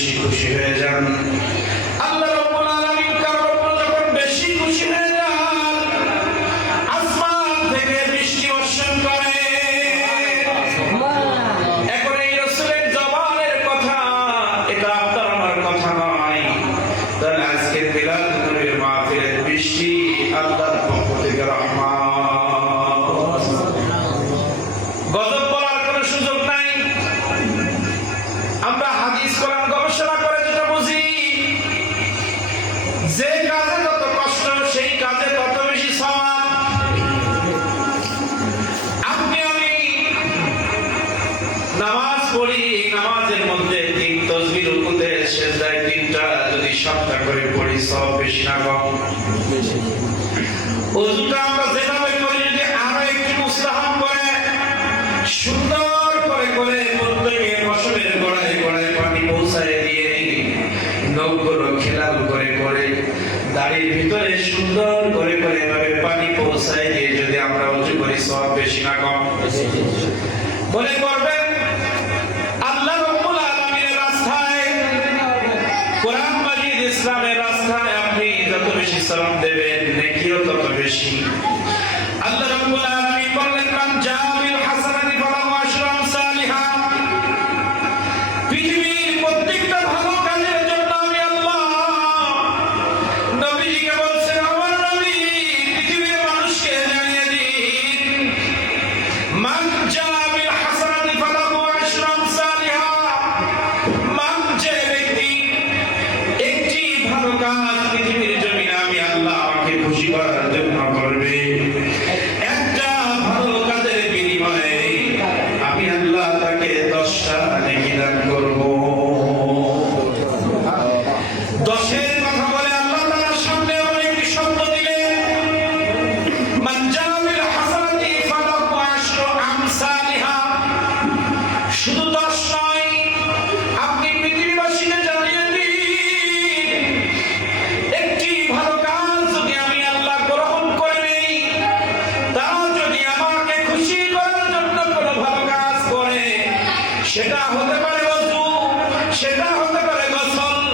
বেশি খুশি হয়ে যান। আল্লাহ রাব্বুল আলামিন কারোর উপর যখন বেশি খুশি হয়ে যান, আসমান থেকে বৃষ্টি বর্ষণ করে। এখন এই রাসূলের জবানের কথা, এটা আপনার আমার কথা নয়। তাহলে আজকের মিলাদ নবীর মাহফিলের বৃষ্টি আল্লাহর পক্ষ থেকে রহমত। গজব বলার কোনো সুযোগ নাই। আমরা হাদিস কোরআন গবেষণা করে যেটা বুঝি, যে কাজে যত কষ্ট সেই কাজে তত বেশি সওয়াব। আপনি আমি নামাজ পড়ি, নামাজের মধ্যে 3 তাসবিহ রুকুতে সিজদায় 3টা যদি 7টা করে পড়ি, সওয়াব বেশি না কম? ওযুটা আমরা যেভাবে করি যদি আরো একটু মুস্তাহাব করে সুন্দর করে করে প্রত্যেকে ফসলের গোড়ায় গোড়ায় পানি পৌঁছায় দিয়ে নখগুলো খেলাল করে করে দাড়ির ভিতরে সুন্দর করে করে এভাবে পানি পৌঁছায় দিয়ে যদি আমরা ওযু করি, সওয়াব বেশি না কম? বলে করবেন আল্লাহ রাব্বুল আলামিনের রাস্তায়, কোরআন মাজিদ ইসলামের রাস্তায় আপনি যত বেশি সালাম দেবেন নেকিও তত বেশি। আল্লাহ রাব্বুল আলামিন বলেন, মান জামিল হাসানাতি ফালাহু আশরু আমসালিহা। পৃথিবীর প্রত্যেকটা ভালো কাজের জন্য আমি আল্লাহ নবীজিকে বলছেন, আমার নবী পৃথিবীর মানুষকে জানিয়ে দিন, মান জামিল হাসানাতি ফালাহু আশরু আমসালিহা। মান, যে ব্যক্তি একটি ভালো কাজ পৃথিবীর জমিনে আমি আল্লাহ আমাকে খুশি করার জন্য করবে, একটা ভালো কাজের বিনিময়ে আমি আল্লাহ তাকে 10টা নেকি দান করব। 10-এর কথা বলে আল্লাহ তাআলার সামনে আবার একটি শব্দ দিলেন, মান জামিল হাসানাতি ফালাহু আশরু আমসালিহা। শুধু 10 নয়, আপনি পৃথিবীবাসীকে জানিয়ে দিন, একটি ভালো কাজ যদি আমি আল্লাহ গ্রহণ করে নেই, তারা যদি আমাকে খুশি করার জন্য কোনো ভালো কাজ করে, সেটা হতে পারে ওযু, সেটা হতে পারে গোসল,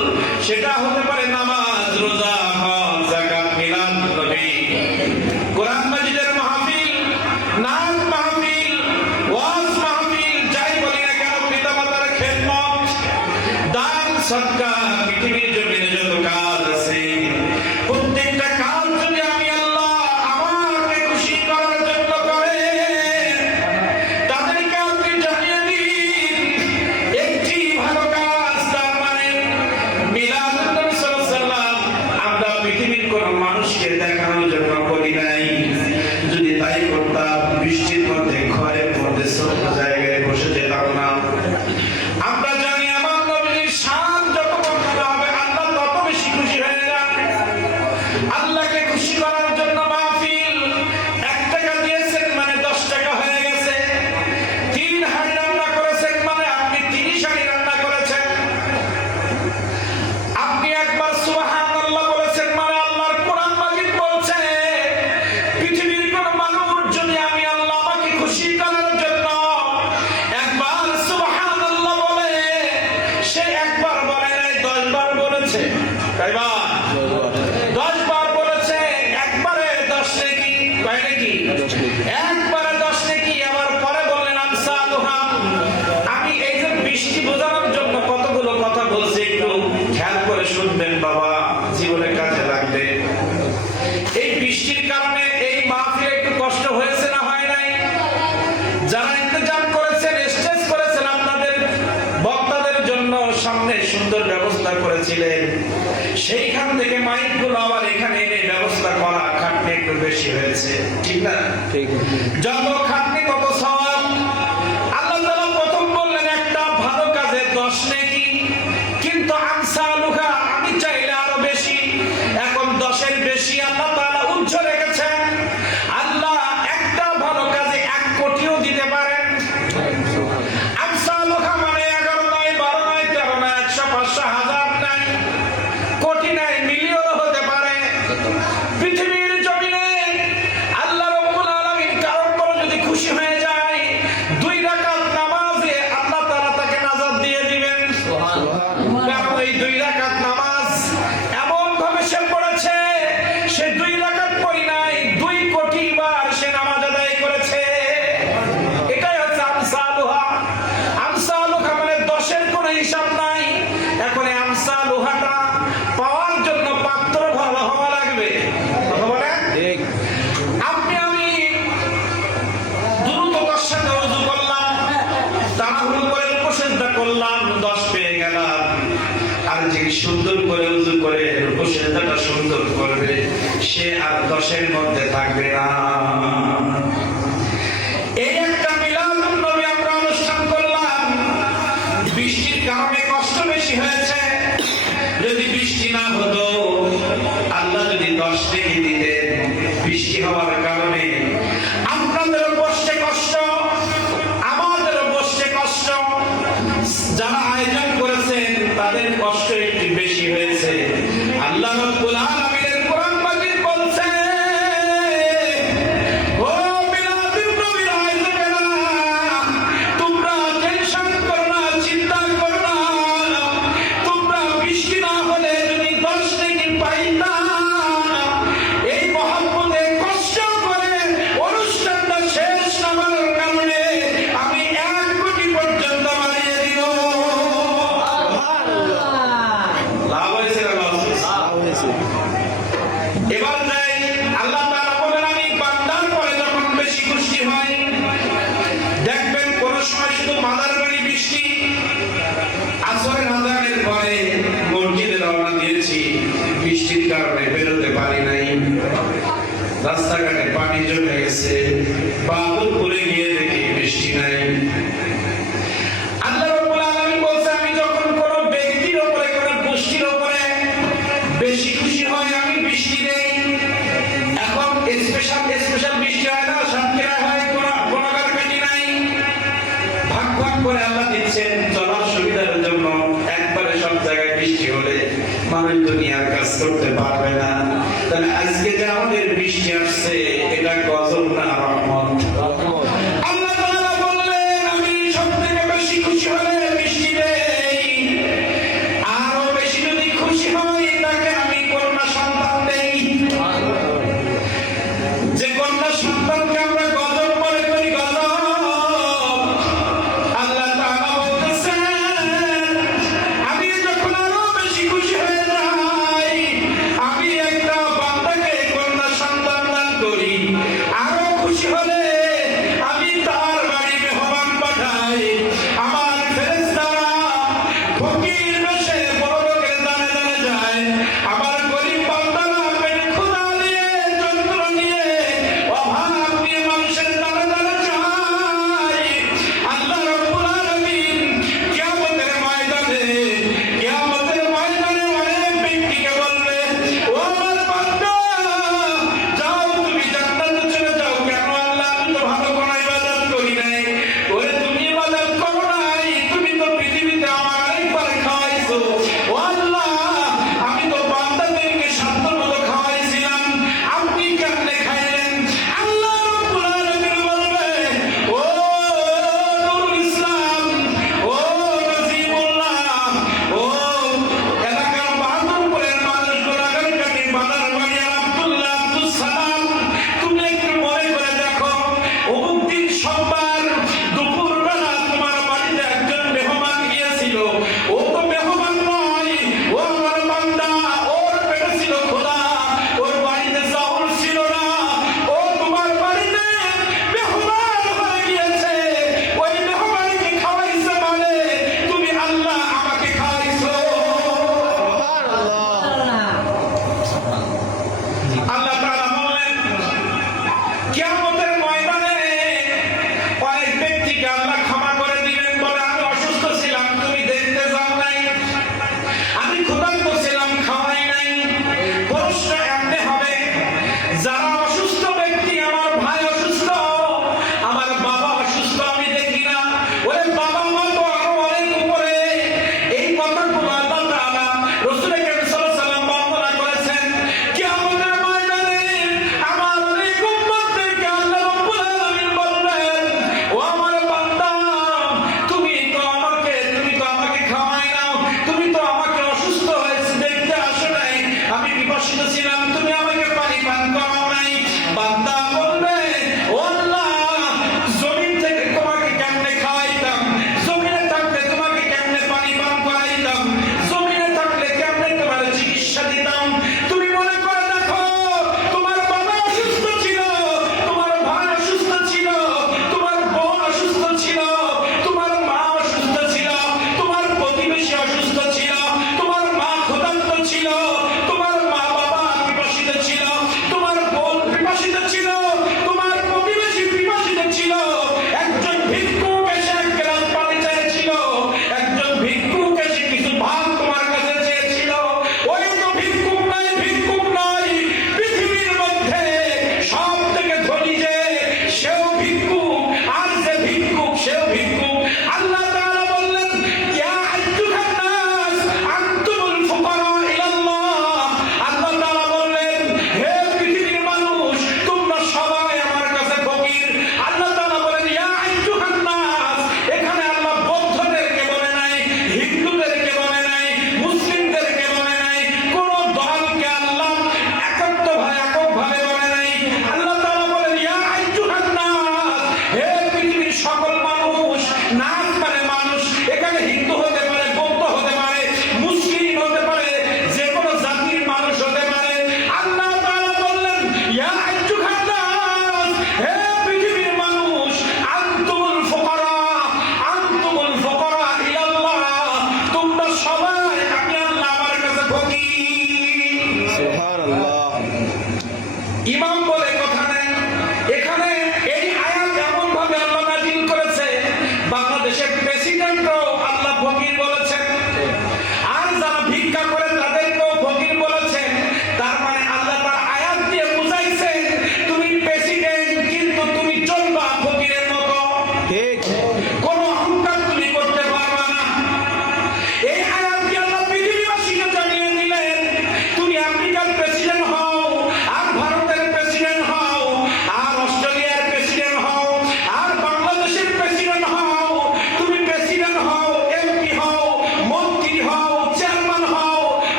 সেটা হতে পারে নামাজ, রোজা, হজ, যাকাত, মিলাদ নবী, কোরআন মাজিদের মাহফিল, নাচ মাহফিল, ওয়াজ মাহফিল, যাই বলি না কেন, পিতামাতার খেদমত, দান, সদকা, পৃথিবীর জমিনে যত কাজ আছে প্রত্যেকটা কাজ যদি আমি আল্লাহ আমাকে খুশি করার জন্য করে, তাদেরকে আপনি জানিয়ে দিন একটি ভালো কাজ। তার মানে মিলাদুন নবী সাল্লাল্লাহু আলাইহি ওয়াসাল্লাম আমরা পৃথিবীর কোন মানুষকে দেখানোর জন্য করি নাই। যদি তাই করতাম, বৃষ্টির মধ্যে ঘরের মধ্যে ছোট জায়গায় বসে যেতাম না। আমরা জানি আমার নবীর শান যত বড় হবে আল্লাহ তত বেশি খুশি হয়ে যান। আল্লাহকে খুশি করার জন্য মাহফিল 1 টাকা দিয়েছেন মানে 10 টাকা হয়ে গেছে। 3 হাঁড়ি রান্না করেছেন মানে আপনি 30 হাঁড়ি রান্না করেছেন। আপনি একবার সুবহানাল্লাহ বলেছেন মানে আল্লাহর কোরআন মাজিদ বলছে, পৃথিবীর কোন মানুষ যদি আমি আল্লাহ আমাকে খুশি করার জন্য একবার সুবহানাল্লাহ বলে, সে একবার বলে নাই 10 বার বলেছে। কয়বার? 10 বার বলেছে। একবারে 10 নেকি, কয় নেকি? একবারে 10 নেকি। আবার পরে বললেন আমসালুহা। আমি এই যে বৃষ্টি বোঝানোর জন্য কতগুলো কথা বলছি, একটু খেয়াল করে শুনবেন বাবা, জীবনে কাজে লাগবে। এই বৃষ্টির কারণে এই মাহফিলে একটু কষ্ট হয়েছে না হয় নাই? যারা ইন্তজাম করেছেন, স্টেজ করেছেন, আপনাদের বক্তাদের জন্য সামনে সুন্দর ব্যবস্থা করেছিলেন, সেইখান থেকে মাইকগুলো আবার এখানে এনে ব্যবস্থা করা খাটনি একটু বেশি হয়েছে, ঠিক না? ঠিক। যত খাটনি তত সওয়াব। আল্লাহ তাআলা প্রথম বললেন একটা ভালো কাজে 10 নেকি, কিন্তু আমসালুহা আমি চাইলে আরো বেশি। এখন 10-এর বেশি আল্লাহ তাআলা উচ্চ রেখেছেন। আল্লাহ একটা ভালো কাজে 1 কোটিও দিতে পারেন। আমসালুহা মানে 11 নয়, 12 নয়, 13 নয়, 100, 500, 1000 নাই, কোটি নাই, মিলিয়নও হতে পারে। পৃথিবীর জমিনে আল্লাহ রাব্বুল আলামিন কারোর পর যদি হিসাব নাই। এখন এই আমসা লোহাটা পাওয়ার জন্য পাত্র ভালো হওয়া লাগবে। কথা বলেন ঠিক। আপনি আমি দ্রুততার সাথে ওযু করলাম, তাড়াহুড়ো করে উপসেজদা করলাম, 10 পেয়ে গেলাম। আর যে সুন্দর করে ওযু করে উপসেজদাটা সুন্দর করবে, সে আর 10-এর মধ্যে থাকবে না। এই একটা মিলাদুন নবী আমরা অনুষ্ঠান করলাম। বৃষ্টির কারণে কষ্ট বেশি হয়েছে। যদি বৃষ্টি না হতো, আল্লাহ যদি 10 নেকি দিতেন, বৃষ্টি হওয়ার কারণে আপনাদেরও বসতে কষ্ট, আমাদেরও বসতে কষ্ট, যারা আয়োজন করেছেন তাদের কষ্ট একটু বেশি হয়েছে। আল্লাহ রাব্বুল আলামিনের কোরআন মাজিদ বলছে, ও মিলাদুন নবীর আয়োজকেরা, তোমরা টেনশন করো না, চিন্তা করো না। তোমরা বৃষ্টি না হলে যদি 10 নেকি পাইতা, এই মহব্বতে কষ্ট করে অনুষ্ঠানটা শেষ না হওয়ার কারণে আমি 1 কোটি পর্যন্ত বাড়িয়ে দিব। লাভ হয়েছে না লস হয়েছে? এবার যাই, আল্লাহ তাআলা বলেন, আমি বান্দার পরে যখন বেশি খুশি হই, দেখবেন কোন সময় শুধু মাদার বাড়ি বৃষ্টি, আসরের আযানের পরে মসজিদে রওনা দিয়েছি, বৃষ্টির কারণে বেরোতে পারি নাই, রাস্তাঘাটে পানি জমে গেছে, বাবুলপুরে গিয়ে দেখি বৃষ্টি নাই। আল্লাহ রাব্বুল আলামিন বলছে, আমি যখন কোন ব্যক্তির উপরে, কোন গোষ্ঠীর উপরে বেশি খুশি হয়, আমি বৃষ্টি দেই। এখন স্পেশাল বৃষ্টি হয় না, সাতক্ষীরা হয়, কোনো কারখানি নাই, ভাগ ভাগ করে আল্লাহ দিচ্ছেন চলার সুবিধার জন্য। একবারে সব জায়গায় বৃষ্টি হলে মানুষ দুনিয়ার কাজ করতে পারবে না। তাহলে আজকে যে আমাদের বৃষ্টি আসছে, এটা গজব না রহমত? আল্লাহ তাআলা বললেন, আমি সবথেকে বেশি খুশি হলে বৃষ্টি দেই, আরো বেশি যদি খুশি হই, তাকে আমি কন্যা সন্তান দেই। যে কন্যা সন্তানকে আমরা গজব মনে করি, গজব, আল্লাহ তাআলা বলতেছেন, আমি যখন আরো বেশি খুশি হয়ে যাই, আমি একটা বান্দাকে কন্যা সন্তান দান করি, আরো খুশি হয়ে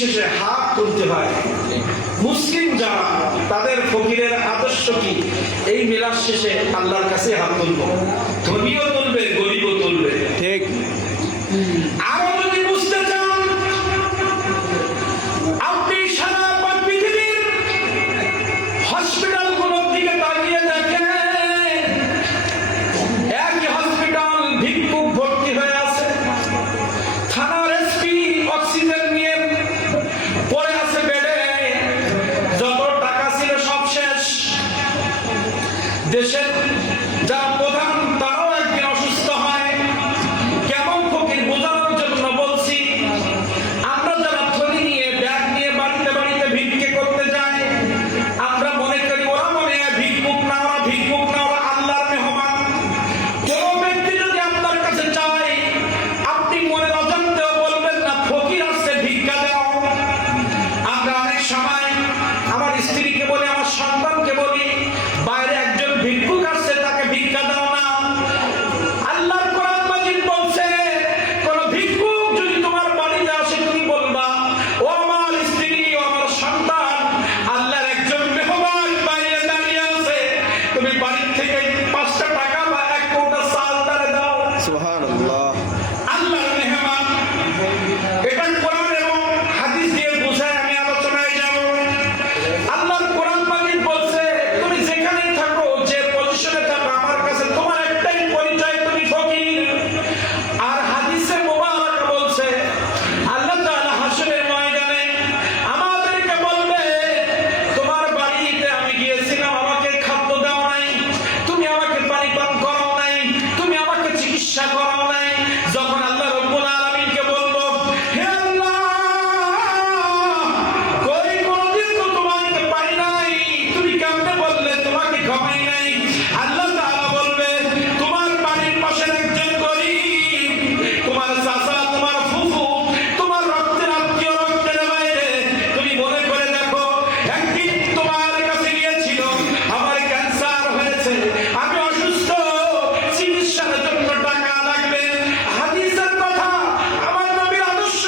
শেষে হাত তুলতে হয়। মুসলিম যারা তাদের ফকিরের আদর্শ কি, এই মিলাদ শেষে আল্লাহর কাছে হাত তুলবো। ধনীও তুলবে, গরিবও তুলবে। ঠিক। আরো যদি বুঝতে চান, আপনি সারা পৃথিবীর হসপিটাল গুলোর দিকে তাকিয়ে দেখেন, একই হসপিটাল ভিক্ষুক ভর্তি হয়ে আছে। থানার এসপি অক্সিজেন নিয়ে পড়ে আছে বেডে, যত টাকা ছিল সব শেষ। দেশের যারা প্রধান তারাও একদিন অসুস্থ হয়। কেমন ফকির বোঝানোর জন্য বলছি, আমরা যারা থলি নিয়ে ব্যাগ নিয়ে বাড়িতে বাড়িতে ভিক্ষে করতে যাই, আমরা মনে করি ওরা মনে হয় ভিক্ষুক না, ওরা ভিক্ষুক না, ওরা আল্লাহর মেহমান। কোন ব্যক্তি যদি আপনার কাছে চায়, আপনি মনে অজান্তেও বলবেন না ফকির আসছে ভিক্ষা দাও। আমরা অনেক সময় আমার স্ত্রীকে বলি, আমার সন্তানকে বলি, বাইরে একজন ভিক্ষুক আসছে তাকে ভিক্ষা দাও না। আল্লাহর কোরআন মাজিদ বলছে, কোন ভিক্ষুক যদি তোমার বাড়িতে আসে তুমি বলবা, ও আমার স্ত্রী, ও আমার সন্তান, আল্লাহর একজন মেহমান বাইরে দাঁড়িয়ে আছে, তুমি বাড়ি থেকে 5টা টাকা বা 1 কৌটা চাল তারে দাও। সুবহানাল্লাহ। আল্লাহর মেহমান। এটা কোরআন এবং হাদিস দিয়ে বোঝায়। আমি আলোচনায় যাব। আল্লাহর কোরআন মাজিদ বলছে, তুমি যেখানেই থাকো, যে পজিশনে থাকো, আমার কাছে তোমার একটাই পরিচয়, তুমি ফকির। আর হাদিসে মুবারক বলছে, আল্লাহ তাআলা হাসরের ময়দানে আমাদেরকে বলবে, তোমার বাড়িতে আমি গিয়েছিলাম, আমাকে খাদ্য দাও নাই, তুমি আমাকে পানি পান করাও নাই, তুমি আমাকে চিকিৎসা করাও নাই। যখন আল্লাহ রব্বুল আলামিনকে বলবো, হে আল্লাহ, কই কোনদিন তো তোমাকে পাই নাই, তুমি কেমনে বললে তোমাকে খাওয়াই নাই? আল্লাহ তাআলা বলবে, তোমার বাড়ির পাশের একজন গরীব, তোমার চাচা, তোমার ফুফু, তোমার রক্তের আত্মীয়, রক্তের বাইরে, তুমি মনে করে দেখো, একদিন তোমার কাছে গিয়েছিল, আমার ক্যান্সার হয়েছে, আমি অসুস্থ, চিকিৎসার জন্য টাকা লাগবে। হাদিসের কথা, আমার নবীর আদর্শ,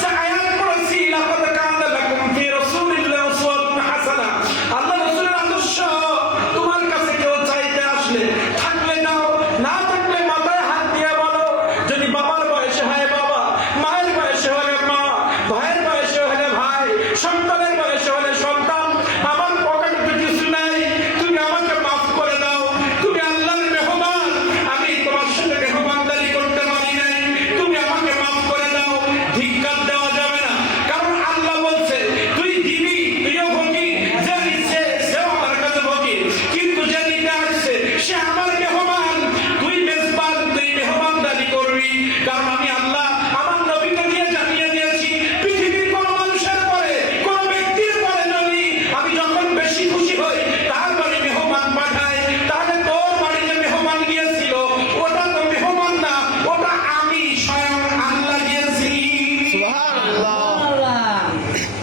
যে আয়াত পড়েছি, লাকাদ কানা লাকুম ফি রাসূলিল্লাহি উসওয়াতুন হাসানাহ। আল্লাহ রাসূলের আদর্শ, তোমার কাছে কেউ চাইতে আসলে, থাকলে নাও, না থাকলে মাথায় হাত দিয়ে বলো। যদি বাবার বয়সে হয় বাবা, মায়ের বয়সে হলে মা, ভাইয়ের বয়সে হলে ভাই, সন্তানের বয়সে হলে সন্তান, আমার পকেটে তো কিছু নাই, তুমি আমাকে মাফ করে দাও, তুমি আল্লাহর মেহমান, আমি তোমার সাথে মেহমানদারি করতে পারি নাই, তুমি আমাকে মাফ করে দাও। ধিক্কার দেওয়া যাবে না, কারণ আল্লাহ বলছে, তুই দিবি, তুইও ফকির, যে দিচ্ছে সেও আমার কাছে ফকির, কিন্তু যে দিতে আসছে সে আমার মেহমান, তুই মেজবান, তুই মেহমানদারি করবি। কারণ আমি আল্লাহ আমার নবীকে দিয়ে জানিয়ে দিয়েছি, পৃথিবীর কোন মানুষের পরে, কোন ব্যক্তির পরে যদি আমি যখন বেশি খুশি হই, তার বাড়ি মেহমান পাঠাই, তাহলে তোর বাড়িতে মেহমান গিয়েছিল, ওটা তো মেহমান না, ওটা আমি স্বয়ং আল্লাহ গিয়েছি। সুবহানাল্লাহ।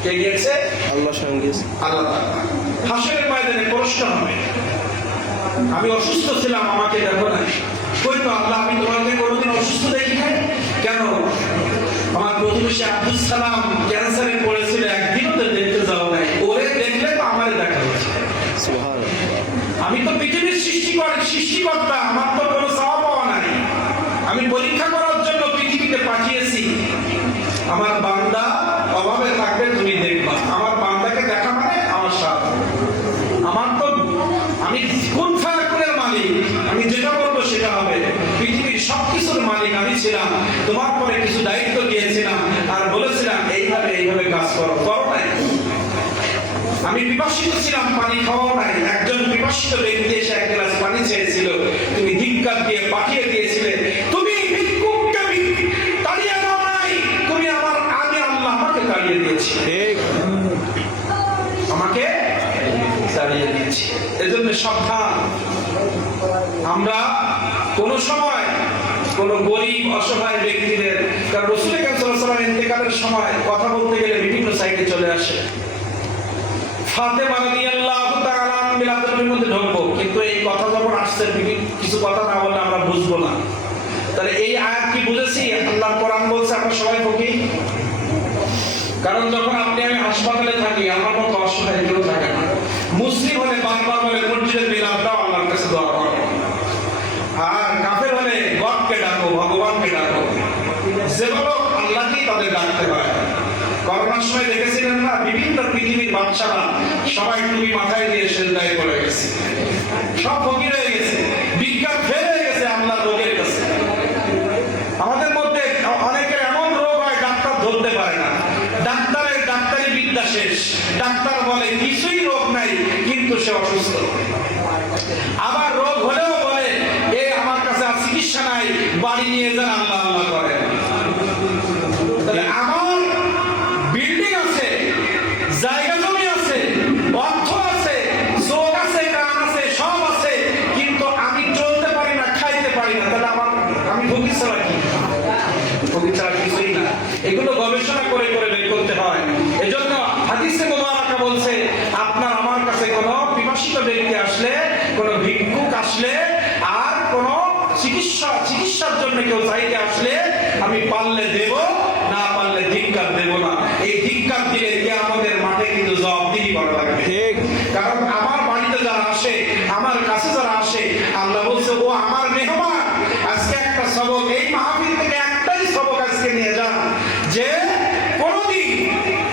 কে গিয়েছে? আল্লাহ স্বয়ং গিয়েছে। আল্লাহ তাআলা। হাসরের ময়দানে প্রশ্ন হবে, আমি অসুস্থ ছিলাম, আমাকে দেখো না। কই তো আল্লাহ, আমি তোমাকে কোনোদিন অসুস্থ দেখি নাই। কেন? আমার প্রতিবেশী আব্দুল সালাম ক্যান্সারে পড়েছিল, একদিনও তো দেখতে যাও নাই, ওরে দেখলে তো আমারে দেখা হচ্ছে। সুবহানাল্লাহ। আমি তো পৃথিবীর সৃষ্টিকর্তা, আমার তো কোনো চাওয়া পাওয়া নাই। আমি পরীক্ষা করার জন্য পৃথিবীতে পাঠিয়েছি। আমার বান্দা অভাবে থাকবে, তুমি দেখবা। আমার বান্দাকে দেখা মানে আমার সাথ। আমার তো, আমি কোন ফায়াকুলের মালিক, আমি যেটা বলবো সেটা হবে। পৃথিবীর সবকিছুর মালিক আমি ছিলাম, তোমার পরে কিছু দায়িত্ব দিয়েছিলাম, আর বলেছিলাম এইভাবে এইভাবে কাজ করো, করো নাই। আমি বিপাশিত ছিলাম, পানি খাওয়াও নাই। একজন বিপাশিত ব্যক্তি এসে 1 গ্লাস পানি চেয়েছিল, তুমি ধিক্কার দিয়ে পাঠিয়ে দিয়েছিলে। তুমি ভিক্ষুককে তাড়িয়ে দাও নাই, তুমি আমার আগে আল্লাহ আমাকে তাড়িয়ে দিয়েছি, ঠিক। আমাকে তাড়িয়ে দিয়েছি। এজন্য সাবধান, আমরা কোন সময় কোন গরিব অসহায় ব্যক্তিদের, কারণ রাসূল সাল্লাল্লাহু আলাইহি ওয়াসাল্লাম ইন্তেকালের সময় কথা বলতে গেলে বিভিন্ন সাইডে চলে আসে। ফাতেমা রাদিয়াল্লাহু তাআলা মিলাদের মধ্যে ঢুকবো, কিন্তু এই কথা যখন আসছে, কিছু কথা না বললে আমরা বুঝবো না। তাহলে এই আয়াত কি বুঝেছি? আল্লাহ কোরআন বলছে আমরা সবাই ফকির। কারণ যখন আপনি আমি হাসপাতালে থাকি আমার মতো অসহায় কেউ থাকে না। মুসলিম হলে বারবার বলে মসজিদের বিলাপ দাও, আল্লাহর কাছে দোয়া করো। আর কাফের হলে গডকে ডাকো, ভগবানকে ডাকো। যেগুলো আল্লাহকেই তাদের ডাকতে হয়। করোনার সময় দেখেছিলেন না, বিভিন্ন পৃথিবীর বাচ্চারা সবাই টুপি মাথায় দিয়ে সেজদায় পড়ে গেছে, সব ফকির হয়ে গেছে, বিজ্ঞান ফেল হয়ে গেছে আল্লাহর রোগের কাছে। আমাদের মধ্যে অনেকের এমন রোগ হয় ডাক্তার ধরতে পারে না, ডাক্তারের ডাক্তারি বিদ্যা শেষ, ডাক্তার বলে কিছুই রোগ নাই কিন্তু সে অসুস্থ। আবার রোগ হলেও বলে এ আমার কাছে আর চিকিৎসা নাই, বাড়ি নিয়ে যান, আল্লাহ আল্লাহ করেন। তাহলে আমার বিল্ডিং আছে, জায়গা জমি আছে, অর্থ আছে, চোখ আছে, কান আছে, সব আছে, কিন্তু আমি চলতে পারি না, খাইতে পারি না। তাহলে আমি ফকির ছাড়া কি? ফকির ছাড়া কিছুই না। এগুলো গবেষণা করে করে বের করতে হয়। এজন্য হাদিসে মুবারাকা বলছে, আপনার আমার কাছে কোনো পিপাসিত ব্যক্তি আসলে, কোনো ভিক্ষুক আসলে, আর কোনো চিকিৎসার জন্য কেউ চাইতে আসলে আমি পারলে দেব, না পারলে ধিক্কার দেব না। এই ধিক্কার দিলে কিয়ামতের মাঠে কিন্তু জবাবদিহি করা লাগবে। ঠিক। কারণ আমার বাড়িতে যারা আসে, আমার কাছে যারা আসে, আল্লাহ বলছে ও আমার মেহমান। আজকে একটা সবক, এই মাহফিল থেকে একটাই সবক আজকে নিয়ে যান, যে কোনদিন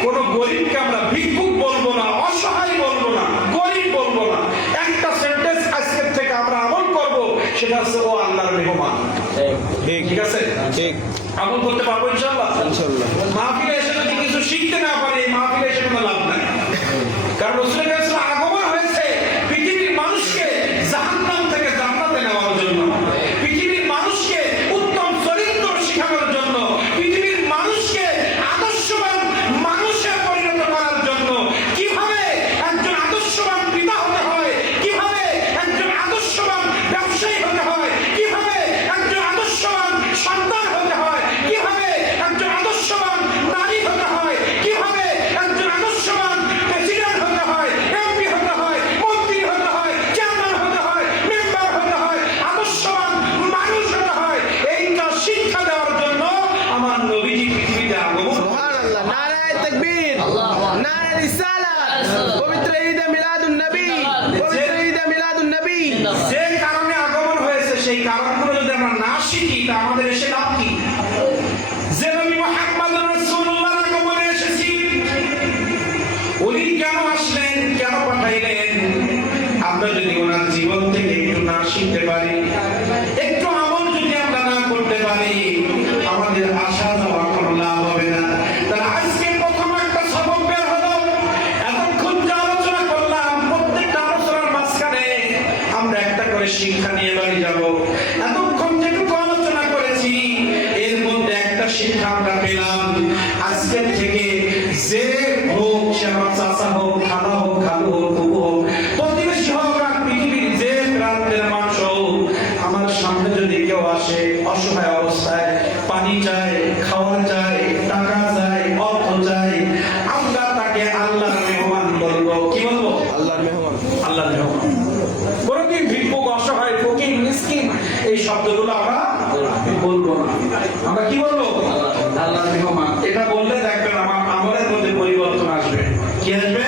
কোন গরিবকে আমরা ভিক্ষুক বলবো না, অসহায় বলবো না, গরিব বলবো না। একটা সেন্টেন্স আজকের থেকে আমরা আমল করব, সেটা হচ্ছে ও আল্লাহর মেহমান। ঠিক আছে? ঠিক। আমল করতে পারবো ইনশাআল্লাহ। ইনশাআল্লাহ। মাহফিলে এসে যদি কিছু শিখতে না পারি, এই মাহফিলে এসে কোনো লাভ নাই। কারণ রাসূলের কাছে আগমন হয়েছে পৃথিবীর মানুষকে জাহান্নাম থেকে জান্নাতে নেওয়ার জন্য, পৃথিবীর মানুষকে উত্তম চরিত্র শেখানোর জন্য, পৃথিবীর মানুষকে আদর্শবান মানুষে পরিণত করার জন্য। কিভাবে একজন আদর্শবান পিতা হতে হয়, কিভাবে একজন আদর্শবান ব্যবসায়ী হতে হয়, কিভাবে একজন আদর্শবান সন্তান হতে হয়, কিভাবে একজন আদর্শবান নারী হতে হয়, কিভাবে একজন আদর্শবান প্রেসিডেন্ট হতে হয়, এমপি হতে হয়, মন্ত্রী হতে হয়, চেয়ারম্যান হতে হয়, মেম্বার হতে হয়, আদর্শবান মানুষ হতে হয়, এইটা শিক্ষা দেওয়ার জন্য আমার নবীজি পৃথিবীতে আগমন। সুবহানাল্লাহ। নারায়ে তাকবীর, নারায়ে রিসালাত, পবিত্র ঈদে মিলাদুন নবী, পবিত্র ঈদে মিলাদুন নবী। যে কারণে আগমন হয়েছে সেই কারণগুলো যদি আমরা না শিখি তা আমাদের এসে লাভ কি? যে নবী মুহাম্মদ রাসূলুল্লাহর আগমনে এসেছি, উনি কেন আসলেন, কেন পাঠাইলেন, আমরা যদি ওনার জীবন থেকে একটু না শিখতে পারি, একটু আমল যদি আমরা না করতে পারি, আমাদের আশা যাওয়া কোনো লাভ হবে না। তাহলে আজকে প্রথম একটা সবক বের হলো। এতক্ষণ যে আলোচনা করলাম, প্রত্যেকটা আলোচনার মাঝখানে আমরা একটা করে শিক্ষা নিয়ে বাড়ি যাব। এতক্ষণ যেটুকু আলোচনা করেছি এর মধ্যে একটা শিক্ষা আমরা পেলাম, আজকের থেকে যে হোক, সে আমার চাচা হোক, খালা হোক, খালু হোক, ফুপু হোক, প্রতিবেশী হোক, আর পৃথিবীর যে প্রান্তের মানুষ হোক, আমার সামনে যদি কেউ আসে অসহায় অবস্থায়, পানি চায়, খাওয়া চায়, টাকা চায়, অর্থ চায়, আমরা তাকে আল্লাহর মেহমান বলবো। কি বলবো? আল্লাহর মেহমান। আল্লাহর মেহমান। কোনদিন ভিক্ষুক, অসহায়, ফকির, মিসকিন এই শব্দগুলো আমরা বলবো না। আমরা কি বলবো? আল্লাহর মেহমান। এটা বললে দেখবেন আমার আমলের মধ্যে পরিবর্তন আসবে। কি আসবে?